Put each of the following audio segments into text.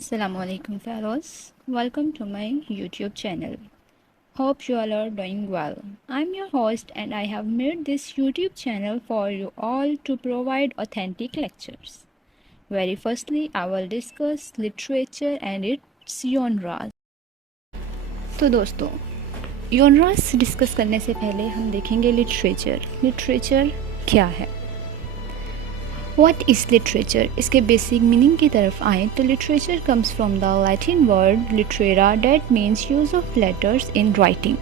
Assalamualaikum fellows, welcome to my YouTube channel. Hope you all are doing well. I'm your host and I have made this YouTube channel for you all to provide authentic lectures. Very firstly, I will discuss literature and its genres. तो दोस्तों, genres discuss करने से पहले हम देखेंगे literature क्या है। What is literature? इसके बेसिक मीनिंग की तरफ आएँ तो literature comes from the Latin word लिटरेरा that means use of letters in writing.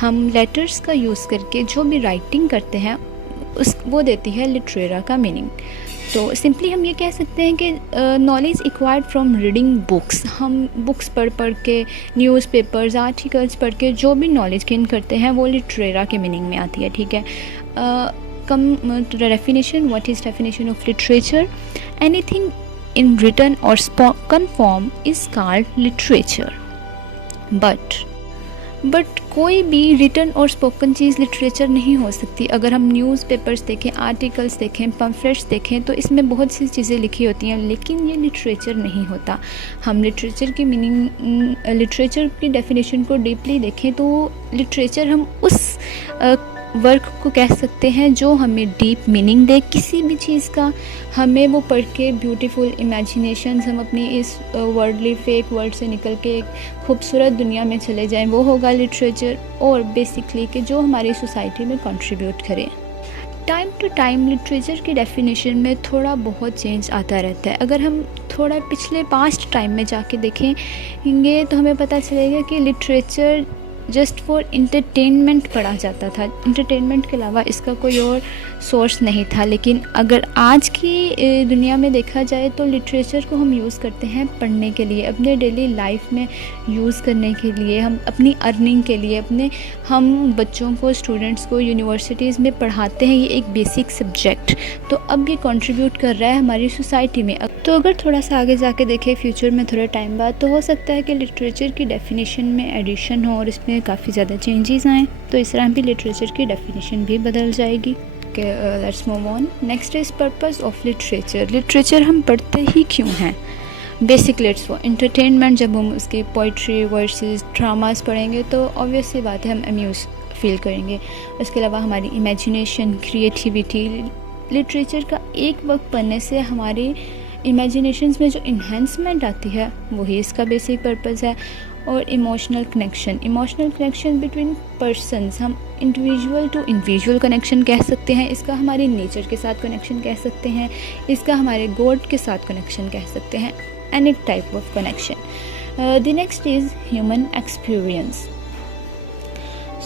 हम लेटर्स का यूज़ करके जो भी राइटिंग करते हैं वो देती है लिटरेरा का मीनिंग। तो सिंपली हम ये कह सकते हैं कि knowledge acquired from reading books. हम बुक्स पढ़ के न्यूज़पेपर्स आर्टिकल्स पढ़ के जो भी नॉलेज गेन करते हैं वो लिटरेरा के मीनिंग में आती है। ठीक है, come to the definition. What is definition of literature? Anything in written or spoken form is called literature. But कोई भी रिटन और स्पोकन चीज़ लिटरेचर नहीं हो सकती। अगर हम न्यूज़पेपर्स देखें, आर्टिकल्स देखें, पम्फलेट्स देखें तो इसमें बहुत सी चीज़ें लिखी होती हैं, लेकिन ये लिटरेचर नहीं होता। हम लिटरेचर की मीनिंग, लिटरेचर की डेफिनेशन को डीपली देखें तो लिटरेचर हम उस वर्क को कह सकते हैं जो हमें डीप मीनिंग दे किसी भी चीज़ का। हमें वो पढ़ के ब्यूटीफुल इमेजिनेशंस, हम अपनी इस वर्ल्डली फेक वर्ल्ड से निकल के एक खूबसूरत दुनिया में चले जाएं, वो होगा लिटरेचर। और बेसिकली कि जो हमारी सोसाइटी में कंट्रीब्यूट करे। टाइम टू टाइम लिटरेचर की डेफिनेशन में थोड़ा बहुत चेंज आता रहता है। अगर हम थोड़ा पिछले पास्ट टाइम में जाके देखेंगे तो हमें पता चलेगा कि लिटरेचर जस्ट फॉर इंटरटेनमेंट पढ़ा जाता था। इंटरटेनमेंट के अलावा इसका कोई और सोर्स नहीं था। लेकिन अगर आज की दुनिया में देखा जाए तो लिटरेचर को हम यूज़ करते हैं पढ़ने के लिए, अपने डेली लाइफ में यूज़ करने के लिए, हम अपनी अर्निंग के लिए, हम बच्चों को, स्टूडेंट्स को यूनिवर्सिटीज़ में पढ़ाते हैं। ये एक बेसिक सब्जेक्ट, तो अब ये कंट्रीब्यूट कर रहा है हमारी सोसाइटी में। तो अगर थोड़ा सा आगे जाके देखें फ्यूचर में थोड़े टाइम बाद, तो हो सकता है कि लिटरेचर की डेफिनेशन में एडिशन हो और इसमें काफ़ी ज़्यादा चेंजेस आएँ, तो इस तरह भी लिटरेचर की डेफिनेशन भी बदल जाएगी। Let's move on. Next is purpose of literature. Literature हम पढ़ते ही क्यों हैं? Basically it's for entertainment. जब हम उसकी पोइट्री, वर्सेस, ड्रामास पढ़ेंगे तो ऑब्वियस सी बात है हम अम्यूज़ फील करेंगे। उसके अलावा हमारी इमेजिनेशन, क्रिएटिविटी, लिटरेचर का एक वक्त पढ़ने से हमारी इमेजिनेशंस में जो इन्हेंसमेंट आती है वही इसका बेसिक पर्पस है। और इमोशनल कनेक्शन बिटवीन पर्सनस, हम इंडिविजुअल टू इंडिविजुअल कनेक्शन कह सकते हैं इसका, हमारे नेचर के साथ कनेक्शन कह सकते हैं इसका, हमारे गॉड के साथ कनेक्शन कह सकते हैं, any type of connection. The next is human experience.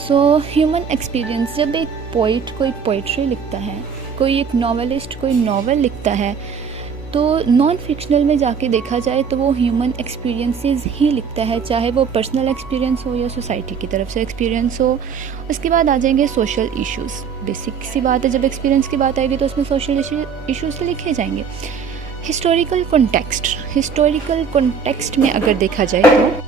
So human experience, जब एक पोइट कोई पोइट्री लिखता है, कोई एक नॉवेलिस्ट कोई नॉवेल लिखता है, तो नॉन फिक्शनल में जाके देखा जाए तो वो ह्यूमन एक्सपीरियंसेस ही लिखता है, चाहे वो पर्सनल एक्सपीरियंस हो या सोसाइटी की तरफ से एक्सपीरियंस हो। उसके बाद आ जाएंगे सोशल इश्यूज़। बेसिक सी बात है, जब एक्सपीरियंस की बात आएगी तो उसमें सोशल इश्यूज़ लिखे जाएंगे। हिस्टोरिकल कॉन्टेक्स्ट में अगर देखा जाए तो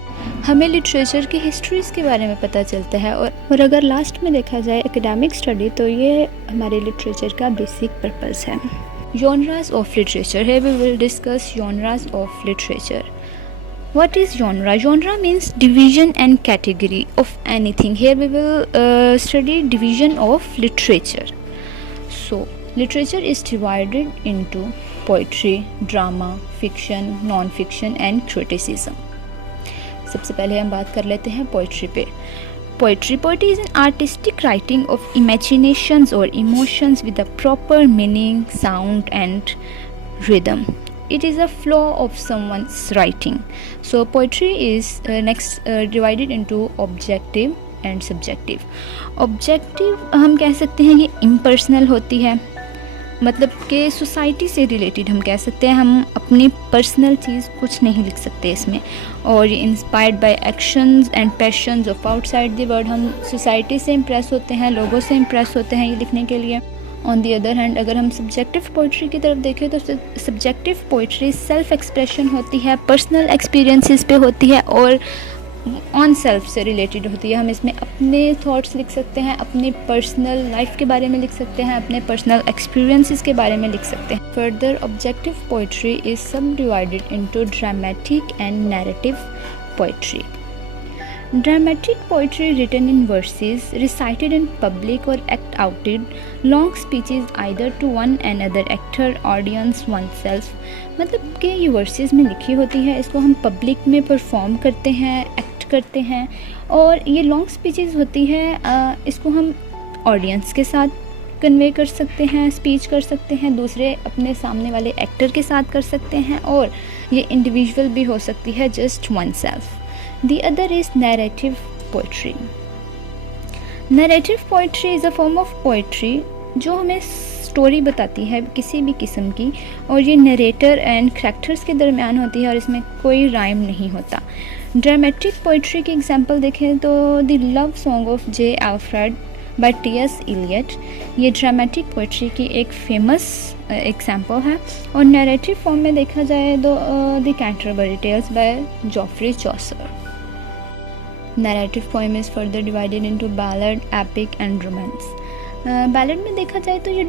हमें लिटरेचर की हिस्ट्रीज़ के बारे में पता चलता है। और अगर लास्ट में देखा जाए एकेडमिक स्टडी, तो ये हमारे लिटरेचर का बेसिक पर्पस है। Genres of literature. Here we will discuss genres of literature. What is genre? Genre means division and category of anything. Here we will study division of literature. So, literature is divided into poetry, drama, fiction, non-fiction and criticism. सबसे पहले हम बात कर लेते हैं poetry पे। Poetry is an artistic writing of imaginations or emotions with a proper meaning, sound and rhythm. It is a flow of someone's writing. So poetry is divided into objective and subjective. Objective हम कह सकते हैं ये impersonal होती है, मतलब कि society से रिलेटेड हम कह सकते हैं, हम अपनी पर्सनल चीज़ कुछ नहीं लिख सकते इसमें। और ये inspired by actions and patience of outside the world, हम सोसाइटी से इम्प्रेस होते हैं, लोगों से इम्प्रेस होते हैं ये लिखने के लिए। ऑन दी अदर हैंड, अगर हम सब्जेक्टिव पोइट्री की तरफ देखें तो सब्जेक्टिव पोइट्री सेल्फ एक्सप्रेशन होती है, पर्सनल एक्सपीरियंसेस पे होती है और ऑन सेल्फ से रिलेटेड होती है। हम इसमें अपने थॉट्स लिख सकते हैं, अपनी पर्सनल लाइफ के बारे में लिख सकते हैं, अपने पर्सनल एक्सपीरियंसेस के बारे में लिख सकते हैं। फर्दर, ऑब्जेक्टिव पोइट्री इज सब divided into dramatic and narrative poetry. Dramatic poetry written in verses, recited in public or act outed, long speeches either to one another actor, audience, oneself। मतलब कि ये वर्सेस में लिखी होती है, इसको हम पब्लिक में परफॉर्म करते हैं, एक्ट करते हैं, और ये लॉन्ग स्पीचेस होती है, इसको हम ऑडियंस के साथ कन्वे कर सकते हैं, स्पीच कर सकते हैं, दूसरे अपने सामने वाले एक्टर के साथ कर सकते हैं, और ये इंडिविजुअल भी हो सकती है, just one self. The other is narrative poetry. Narrative poetry is a form of poetry जो हमें स्टोरी बताती है किसी भी किस्म की, और ये नरेटर एंड करैक्टर्स के दरमियान होती है, और इसमें कोई राइम नहीं होता। ड्रामेटिक पोइट्री की एग्जांपल देखें तो the love song of J Alfred by T S. Eliot, ये ड्रामेटिक पोइट्री की एक फेमस एग्जाम्पल है। और नैरेटिव फॉर्म में देखा जाए तो the Canterbury Tales by Geoffrey Chaucer. Narrative poem is further divided into ballad, epic and romance. Ballad में देखा जाए तो ये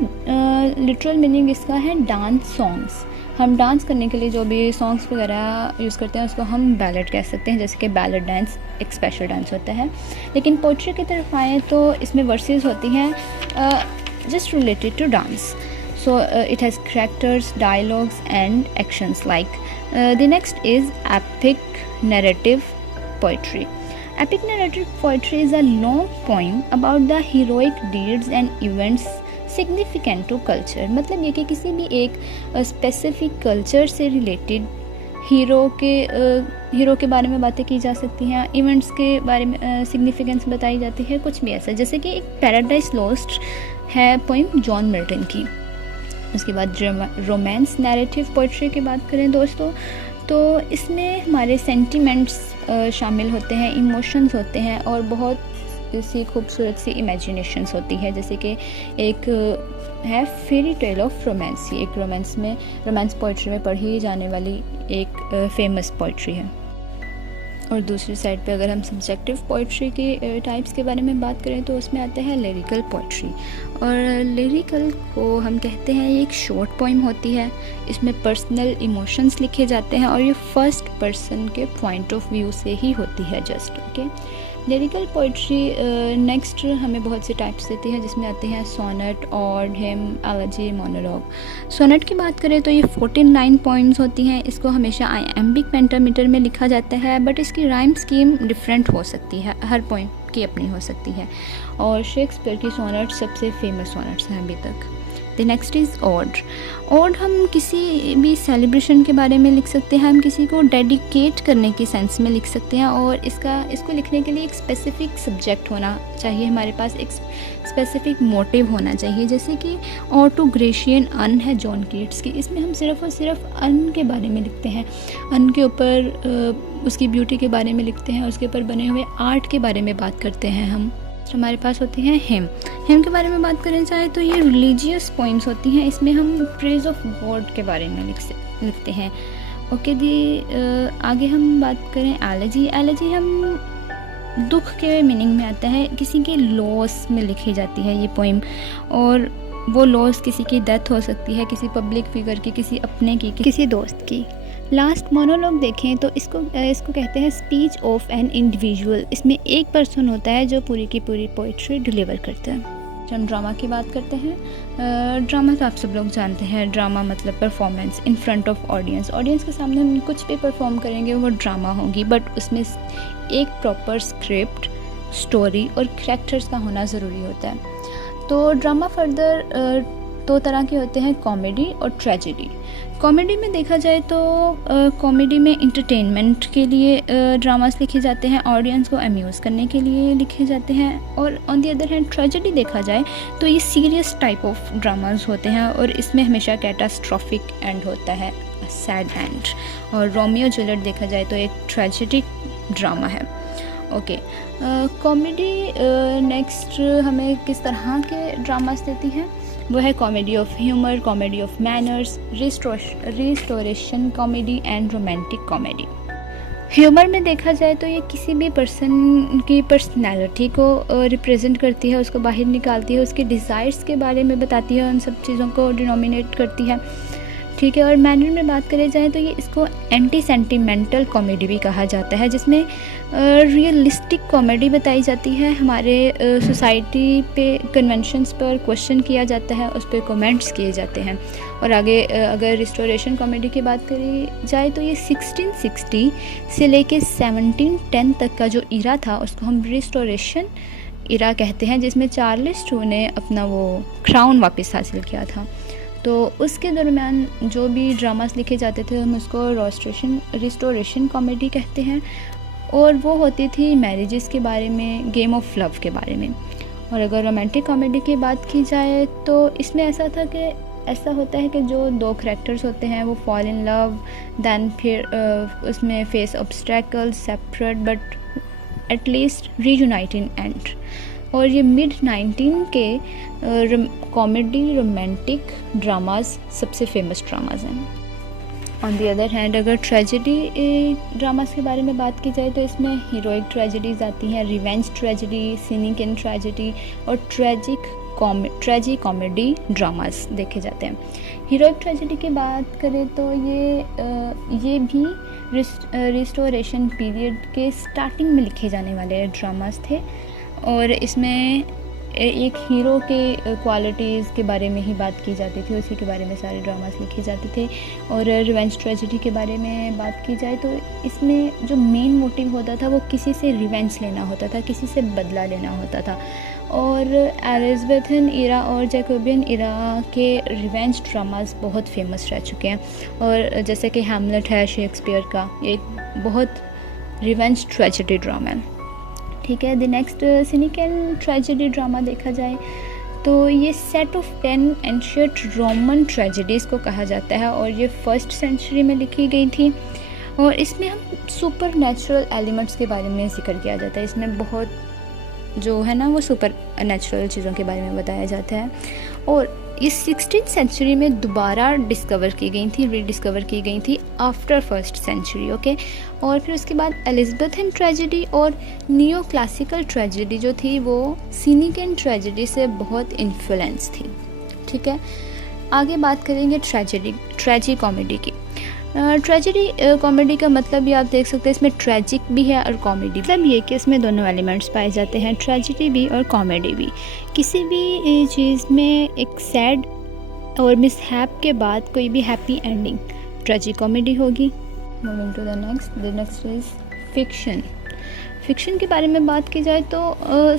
लिटरल मीनिंग इसका है डांस सॉन्ग्स। हम डांस करने के लिए जो भी सॉन्ग्स वगैरह यूज़ करते हैं उसको हम बैलेड कह सकते हैं, जैसे कि बैलेड डांस एक स्पेशल डांस होता है। लेकिन पोइट्री की तरफ आए तो इसमें वर्सेस होती हैं just related to dance. So it has characters, dialogues and actions like. The next is epic narrative poetry. Epic narrative poetry is a long poem about the heroic deeds and events significant to culture। मतलब ये कि किसी भी एक specific culture से related hero के बारे में बातें की जा सकती हैं, इवेंट्स के बारे में सिग्निफिकेंस बताई जाती है, कुछ भी ऐसा। जैसे कि एक पैराडाइज लॉस्ट है पोइम जॉन मिल्टन की। उसके बाद रोमांस नैरेटिव पोइट्री की बात करें दोस्तों, तो इसमें हमारे सेंटिमेंट्स शामिल होते हैं, इमोशंस होते हैं, और बहुत सी खूबसूरत सी इमेजिनेशंस होती है। जैसे कि एक है फेरी टेल ऑफ रोमांस, ये एक रोमांस पोइट्री में पढ़ी जाने वाली एक फेमस पोइट्री है। और दूसरी साइड पे अगर हम सब्जेक्टिव पोइट्री के टाइप्स के बारे में बात करें तो उसमें आते हैं लिरिकल पोइट्री। और लिरिकल को हम कहते हैं ये एक शॉर्ट पोइम होती है, इसमें पर्सनल इमोशंस लिखे जाते हैं, और ये फर्स्ट पर्सन के पॉइंट ऑफ व्यू से ही होती है just. Okay, lyrical poetry next हमें बहुत से टाइप्स देती है, जिसमें आते हैं sonnet, ode, hymn, elegy, monologue. Sonnet की बात करें तो ये 14 लाइन पोइम्स होती हैं, इसको हमेशा आइएम्बिक पेंटामीटर में लिखा जाता है, बट इसकी राइम स्कीम डिफरेंट हो सकती है, हर पोइम की अपनी हो सकती है। और शेक्सपियर की सोनेट सबसे फेमस सोनेट्स हैं अभी तक। The next is odd. Odd हम किसी भी सेलिब्रेशन के बारे में लिख सकते हैं, हम किसी को डेडिकेट करने की सेंस में लिख सकते हैं, और इसको लिखने के लिए एक स्पेसिफिक सब्जेक्ट होना चाहिए, हमारे पास एक स्पेसिफिक मोटिव होना चाहिए। जैसे कि और टू ग्रेशियन अन है जॉन कीट्स की, इसमें हम सिर्फ़ और सिर्फ अन के बारे में लिखते हैं, अन के ऊपर उसकी ब्यूटी के बारे में लिखते हैं, उसके ऊपर बने हुए आर्ट के बारे में बात करते हैं हम। हमारे पास होती हैं हिम के बारे में बात करें चाहे तो ये रिलीजियस पोइम्स होती हैं, इसमें हम प्रेज ऑफ गॉड के बारे में लिखते हैं। ओके आगे हम बात करें एलेजी हम दुख के मीनिंग में आता है, किसी के लॉस में लिखी जाती है ये पोइम, और वो लॉस किसी की डेथ हो सकती है, किसी पब्लिक फिगर की, किसी अपने की, किसी दोस्त की। लास्ट मोनोलॉग देखें तो इसको कहते हैं स्पीच ऑफ एन इंडिविजुअल। इसमें एक पर्सन होता है जो पूरी की पूरी पोइट्री डिलीवर करता है। हम ड्रामा की बात करते हैं। ड्रामा तो आप सब लोग जानते हैं, ड्रामा मतलब performance in front of audience के सामने हम कुछ भी परफॉर्म करेंगे वो ड्रामा होगी, बट उसमें एक प्रॉपर स्क्रिप्ट, स्टोरी और कैरेक्टर्स का होना ज़रूरी होता है। तो ड्रामा फर्दर दो तरह के होते हैं, कॉमेडी और ट्रेजेडी। कॉमेडी में देखा जाए तो कॉमेडी में इंटरटेनमेंट के लिए ड्रामास लिखे जाते हैं, ऑडियंस को अम्यूज़ करने के लिए लिखे जाते हैं। और on the other hand tragedy देखा जाए तो ये सीरियस टाइप ऑफ ड्रामास होते हैं, और इसमें हमेशा कैटास्ट्रॉफिक एंड होता है, सैड एंड। और रोमियो जूलियट देखा जाए तो एक ट्रेजेडिक ड्रामा है। ओके, कॉमेडी नेक्स्ट हमें किस तरह के ड्रामास देती हैं, वो है comedy of humour, comedy of manners, restoration comedy and romantic comedy. Humour में देखा जाए तो ये किसी भी पर्सन की पर्सनैलिटी को रिप्रेजेंट करती है, उसको बाहर निकालती है, उसके डिज़ायर्स के बारे में बताती है, उन सब चीज़ों को डिनोमिनेट करती है, ठीक है। और मैनर में बात करें जाए तो ये इसको एंटी सेंटिमेंटल कॉमेडी भी कहा जाता है, जिसमें रियलिस्टिक कॉमेडी बताई जाती है, हमारे सोसाइटी पे कन्वेंशंस पर क्वेश्चन किया जाता है, उस पर कमेंट्स किए जाते हैं। और आगे अगर रिस्टोरेशन कॉमेडी की बात करी जाए तो ये 1660 से लेके 1710 तक का जो इरा था उसको हम रिस्टोरेशन इरा कहते हैं, जिसमें चार्ल्स टू ने अपना वो क्राउन वापस हासिल किया था। तो उसके दरमियान जो भी ड्रामास लिखे जाते थे हम उसको रिस्टोरेशन कॉमेडी कहते हैं, और वो होती थी मैरिजेस के बारे में, गेम ऑफ लव के बारे में। और अगर रोमांटिक कॉमेडी की बात की जाए तो इसमें ऐसा होता है कि जो दो करैक्टर्स होते हैं वो फॉल इन लव, दैन फिर उसमें face obstacles, separate but at least reunite in and. और ये मिड 19 के कॉमेडी रोमांटिक ड्रामाज सबसे फेमस ड्रामाज हैं। ऑन दी अदर हैंड अगर ट्रेजेडी ड्रामास के बारे में बात की जाए तो इसमें हीरोइक ट्रेजेडीज़ आती हैं, रिवेंज ट्रेजेडी, सीनिक इन ट्रेजेडी और ट्रेजी कॉमेडी ड्रामास देखे जाते हैं। हीरोइक ट्रेजेडी की बात करें तो ये भी रिस्टोरेशन पीरियड के स्टार्टिंग में लिखे जाने वाले ड्रामास थे, और इसमें एक हीरो के क्वालिटीज़ के बारे में ही बात की जाती थी, उसी के बारे में सारे ड्रामास लिखे जाते थे। और रिवेंज ट्रेजेडी के बारे में बात की जाए तो इसमें जो मेन मोटिव होता था वो किसी से रिवेंज लेना होता था, किसी से बदला लेना होता था। और एलिज़ाबेथन इरा और जैकोबियन इरा के रिवेंज ड्रामास बहुत फेमस रह चुके हैं, और जैसे कि हैमलेट है शेक्सपियर का, एक बहुत रिवेंज ट्रेजेडी ड्रामा है, ठीक है। The next scenic and tragedy drama देखा जाए तो ये set of 10 ancient Roman tragedies को कहा जाता है, और ये 1st सेंचुरी में लिखी गई थी। और इसमें हम सुपर नेचुरल एलिमेंट्स के बारे में जिक्र किया जाता है, इसमें बहुत जो है ना वो सुपर नेचुरल चीज़ों के बारे में बताया जाता है। और इस 16th सेंचुरी में दोबारा डिस्कवर की गई थी, रीडिस्कवर की गई थी आफ्टर 1st सेंचुरी, ओके। और फिर उसके बाद एलिज़ाबेथन ट्रेजेडी और नियो क्लासिकल ट्रेजेडी जो थी वो सीनिकन ट्रेजेडी से बहुत इन्फ्लुएंस थी, ठीक है। आगे बात करेंगे ट्रेजी कॉमेडी की। ट्रेजेडी कॉमेडी का मतलब भी आप देख सकते हैं, इसमें ट्रेजिक भी है और कॉमेडी, मतलब ये कि इसमें दोनों एलिमेंट्स पाए जाते हैं, ट्रेजेडी भी और कॉमेडी भी। किसी भी चीज़ में एक सैड और मिसहैप के बाद कोई भी हैप्पी एंडिंग ट्रेजिक कॉमेडी होगी। Moving to the next is fiction के बारे में बात की जाए तो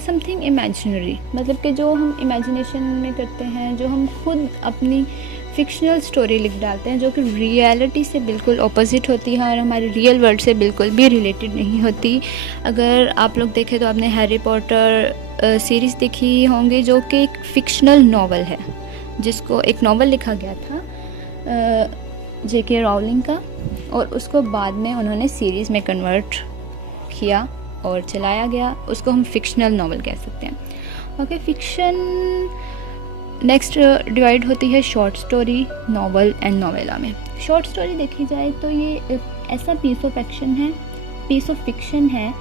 समथिंग इमेजिनरी, मतलब कि जो हम इमेजिनेशन में करते हैं, जो हम खुद अपनी फिक्शनल स्टोरी लिख डालते हैं जो कि रियलिटी से बिल्कुल ऑपोजिट होती है और हमारे रियल वर्ल्ड से बिल्कुल भी रिलेटेड नहीं होती। अगर आप लोग देखें तो आपने हैरी पॉटर सीरीज़ देखी होंगी जो कि एक फ़िक्शनल नावल है, जिसको एक नावल लिखा गया था J.K. रॉलिंग का, और उसको बाद में उन्होंने सीरीज़ में कन्वर्ट किया और चलाया गया, उसको हम फ़िक्शनल नावल कह सकते हैं। ओके, फ़िक्शन नेक्स्ट डिवाइड होती है short story, novel and novella में। शॉर्ट स्टोरी देखी जाए तो ये एक ऐसा पीस ऑफ फिक्शन है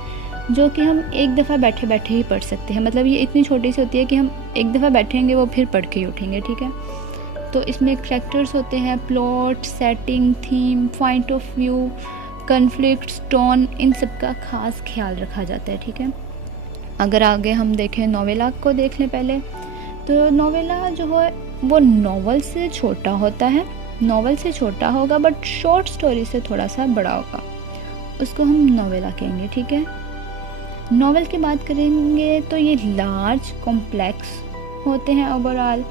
जो कि हम एक दफ़ा बैठे बैठे ही पढ़ सकते हैं, मतलब ये इतनी छोटी सी होती है कि हम एक दफ़ा बैठेंगे वो फिर पढ़ के ही उठेंगे, ठीक है। तो इसमें कैरेक्टर्स होते हैं, plot, setting, theme, point of view, conflict, tone, इन सब का ख़ास ख्याल रखा जाता है, ठीक है। अगर आगे हम देखें नोवेला को देख लें पहले, तो नोवेला जो है वो नॉवल से छोटा होता है, नॉवल से छोटा होगा बट शॉर्ट स्टोरी से थोड़ा सा बड़ा होगा, उसको हम नोवेला कहेंगे, ठीक है। नॉवल की बात करेंगे तो ये लार्ज कॉम्प्लेक्स होते हैं ओवरऑल,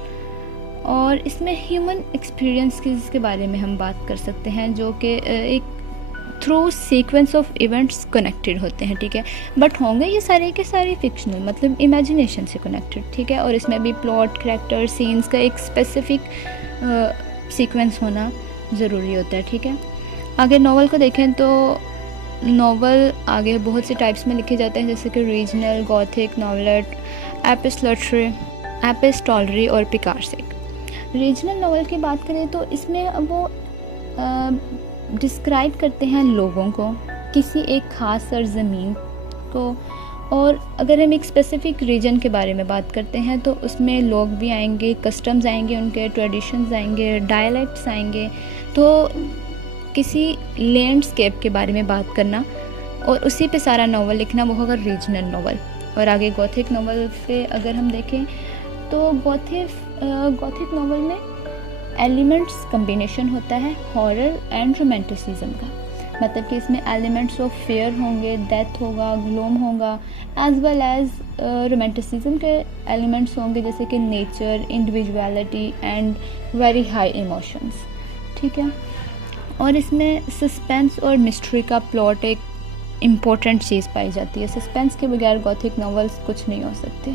और इसमें ह्यूमन एक्सपीरियंस के बारे में हम बात कर सकते हैं जो कि एक through sequence of events connected होते हैं, ठीक है। बट होंगे ये सारे के सारे फिक्शनल, मतलब इमेजिनेशन से कनेक्टेड, ठीक है। और इसमें भी प्लॉट, कैरेक्टर, सीन्स का एक स्पेसिफिक सीक्वेंस होना ज़रूरी होता है, ठीक है। आगे नॉवल को देखें तो नॉवल आगे बहुत से टाइप्स में लिखे जाते हैं, जैसे कि रीजनल, गॉथिक, नॉवलेट, एपिस्टोलरी और पिकारसिक। रीजनल नॉवल की बात करें तो इसमें वो डिस्क्राइब करते हैं लोगों को, किसी एक ख़ास सरज़मीन को। और अगर हम एक स्पेसिफ़िक रीजन के बारे में बात करते हैं तो उसमें लोग भी आएंगे, कस्टम्स आएंगे, उनके ट्रेडिशंस आएंगे, डायलेक्ट्स आएंगे। तो किसी लैंडस्केप के बारे में बात करना और उसी पे सारा नावल लिखना, वो होगा रीजनल नावल। और आगे गॉथिक नावल पे अगर हम देखें तो गॉथिक नावल में एलिमेंट्स कम्बिनेशन होता है हॉरर एंड रोमांटिसिज्म का। मतलब कि इसमें एलिमेंट्स ऑफ फेयर होंगे, डेथ होगा, ग्लोम होगा, एज वेल एज रोमांटिसिज्म के एलिमेंट्स होंगे, जैसे कि nature, individuality and very high emotions. ठीक है। और इसमें सस्पेंस और मिस्ट्री का प्लॉट एक इम्पॉर्टेंट चीज़ पाई जाती है। सस्पेंस के बगैर गॉथिक नॉवेल्स कुछ नहीं हो सकते।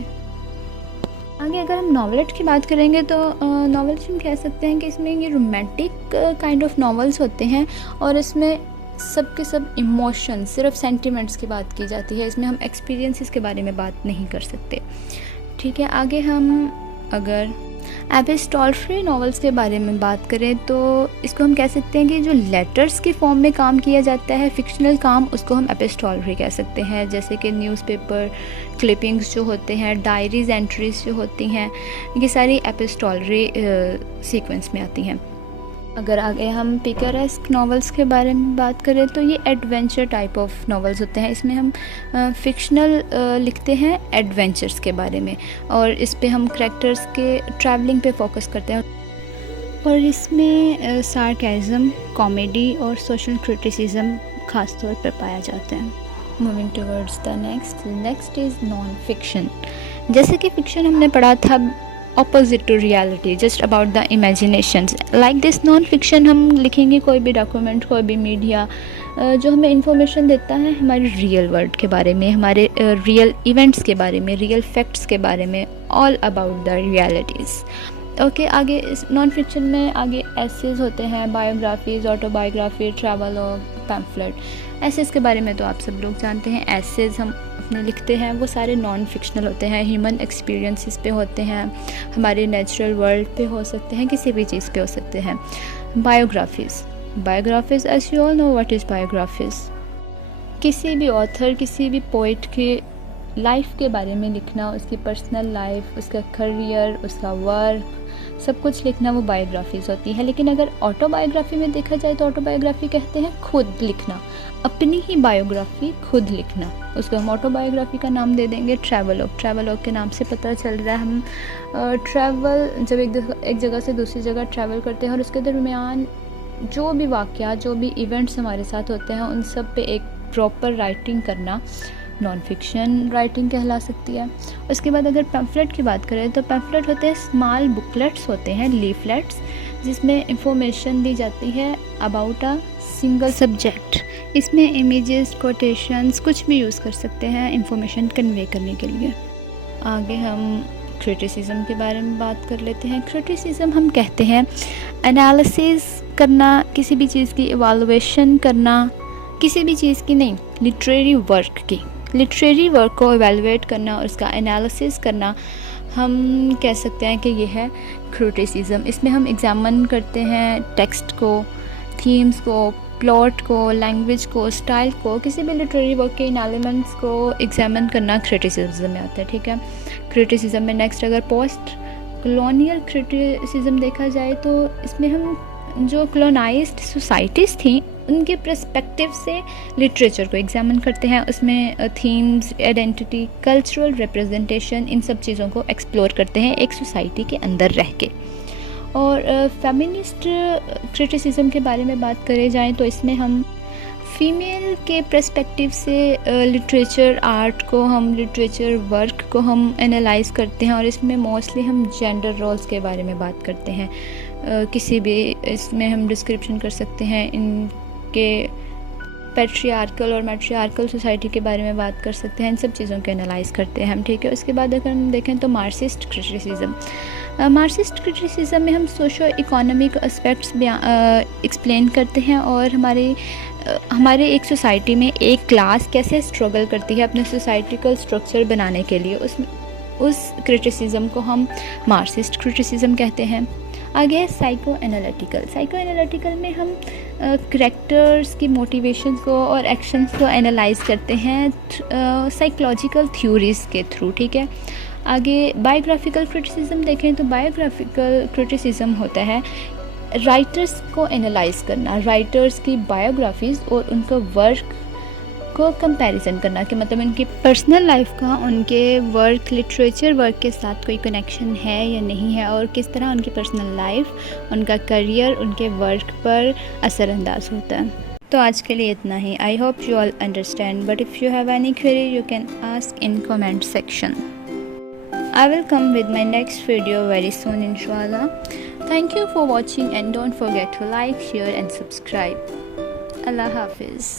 आगे अगर हम नॉवेलेट की बात करेंगे तो नॉवेल्स हम कह सकते हैं कि इसमें ये रोमांटिक काइंड ऑफ नॉवेल्स होते हैं और इसमें सब के सब इमोशंस, सिर्फ सेंटिमेंट्स की बात की जाती है। इसमें हम एक्सपीरियंसेस के बारे में बात नहीं कर सकते। ठीक है। आगे हम अगर एपिस्टोलरी नॉवेल्स के बारे में बात करें तो इसको हम कह सकते हैं कि जो लेटर्स की फॉर्म में काम किया जाता है, फिक्शनल काम, उसको हम एपिस्टोलरी कह सकते हैं। जैसे कि न्यूज़पेपर क्लिपिंग्स जो होते हैं, डायरीज एंट्रीज जो होती हैं, ये सारी एपिस्टोलरी सीक्वेंस में आती हैं। अगर आगे हम पिकरेस्क नॉवेल्स के बारे में बात करें तो ये एडवेंचर टाइप ऑफ नॉवेल्स होते हैं। इसमें हम फिक्शनल लिखते हैं एडवेंचर्स के बारे में और इस पे हम करैक्टर्स के ट्रैवलिंग पे फोकस करते हैं। और इसमें सार्केज़म, कॉमेडी और सोशल क्रिटिसिज्म ख़ास तौर पर पाया जाता है। Moving towards the next is non fiction. जैसे कि फ़िक्शन हमने पढ़ा था opposite to reality, just about the imaginations. Like this non-fiction हम लिखेंगे कोई भी डॉक्यूमेंट, कोई भी मीडिया जो हमें इंफॉर्मेशन देता है हमारे रियल वर्ल्ड के बारे में, हमारे रियल इवेंट्स के बारे में, रियल फैक्ट्स के बारे में, all about the realities. Okay. आगे इस नॉन फिक्शन में आगे एसेज होते हैं, biographies, autobiography, travelogue, pamphlet. Essays के बारे में तो आप सब लोग जानते हैं। एसेज हम अपने लिखते हैं, वो सारे नॉन फिक्शनल होते हैं, ह्यूमन एक्सपीरियंसेस पे होते हैं, हमारे नेचुरल वर्ल्ड पे हो सकते हैं, किसी भी चीज़ पे हो सकते हैं। Biographies as you all know what is biographies. किसी भी ऑथर, किसी भी पोइट के लाइफ के बारे में लिखना, उसकी पर्सनल लाइफ, उसका करियर, उसका वर्क, सब कुछ लिखना, वो बायोग्राफीज़ होती है। लेकिन अगर ऑटोबायोग्राफी में देखा जाए तो ऑटोबायोग्राफी कहते हैं खुद लिखना, अपनी ही बायोग्राफी खुद लिखना। उसको हम ऑटोबायोग्राफी का नाम दे देंगे ट्रैवलॉग के नाम से पता चल रहा है। हम ट्रैवल जब एक जगह से दूसरी जगह ट्रैवल करते हैं और उसके दरमियान जो भी वाक़या, जो भी इवेंट्स हमारे साथ होते हैं, उन सब पे एक प्रॉपर राइटिंग करना नॉन फिक्शन राइटिंग कहला सकती है। उसके बाद अगर पैम्फलेट की बात करें तो पैम्फलेट होते हैं स्मॉल बुकलेट्स होते हैं, लीफलेट्स, जिसमें इंफॉर्मेशन दी जाती है अबाउट अ सिंगल सब्जेक्ट। इसमें इमेजेस, कोटेशंस कुछ भी यूज़ कर सकते हैं इंफॉर्मेशन कन्वे करने के लिए। आगे हम क्रिटिसिज्म के बारे में बात कर लेते हैं। क्रिटिसिज्म हम कहते हैं एनालिसिस करना, किसी भी चीज़ की इवैल्यूएशन करना, किसी भी चीज़ की नहीं, लिटरेरी वर्क को इवैल्यूएट करना और उसका एनालिसिस करना, हम कह सकते हैं कि ये है क्रिटिसिज्म। इसमें हम एग्जामिन करते हैं टेक्स्ट को, थीम्स को, प्लॉट को, लैंग्वेज को, स्टाइल को, किसी भी लिटरेरी वर्क के इन एलिमेंट्स को एग्जामिन करना क्रिटिसिज्म में आता है। ठीक है। क्रिटिसिज्म में नेक्स्ट अगर पोस्ट कॉलोनियल क्रिटिसिज्म देखा जाए तो इसमें हम जो कॉलोनाइज्ड सोसाइटीज़ थी उनके पर्सपेक्टिव से लिटरेचर को एग्जामिन करते हैं। उसमें थीम्स, आइडेंटिटी, कल्चरल रिप्रेजेंटेशन, इन सब चीज़ों को एक्सप्लोर करते हैं एक सोसाइटी के अंदर रह के। और फेमिनिस्ट क्रिटिसिज्म के बारे में बात करें जाए तो इसमें हम फीमेल के पर्सपेक्टिव से लिटरेचर आर्ट को, हम लिटरेचर वर्क को हम एनालाइज करते हैं और इसमें मोस्टली हम जेंडर रोल्स के बारे में बात करते हैं। किसी भी इसमें हम डिस्क्रिप्शन कर सकते हैं इनके पैट्रियार्कल और मैट्रियार्कल सोसाइटी के बारे में बात कर सकते हैं। इन सब चीज़ों को एनालाइज करते हैं हम। ठीक है। उसके बाद अगर हम देखें तो मार्क्सिस्ट क्रिटिसिज्म में हम सोशो इकोनॉमिक एस्पेक्ट्स एक्सप्लेन करते हैं और हमारे एक सोसाइटी में एक क्लास कैसे स्ट्रगल करती है अपने सोसाइटिकल स्ट्रक्चर बनाने के लिए, उस क्रिटिसिज्म को हम मार्क्सिस्ट क्रिटिसिज्म कहते हैं। आगे है साइको एनालिटिकल में हम करैक्टर्स की मोटिवेशन को और एक्शंस को एनालाइज करते हैं साइकोलॉजिकल थ्योरीज़ के थ्रू, ठीक है। आगे बायोग्राफिकल क्रिटिसिज्म देखें तो बायोग्राफिकल क्रिटिसिज्म होता है राइटर्स को एनालाइज करना, राइटर्स की बायोग्राफीज़ और उनका वर्क को कंपैरिजन करना कि मतलब उनकी पर्सनल लाइफ का उनके वर्क, लिटरेचर वर्क के साथ कोई कनेक्शन है या नहीं है, और किस तरह उनकी पर्सनल लाइफ, उनका करियर उनके वर्क पर असरअंदाज होता है। तो आज के लिए इतना ही। I hope you all understand, but if you have any query you can ask in comment section. I will come with my next video very soon, inshallah. Thank you for watching and don't forget to like, share and subscribe. Allah Hafiz.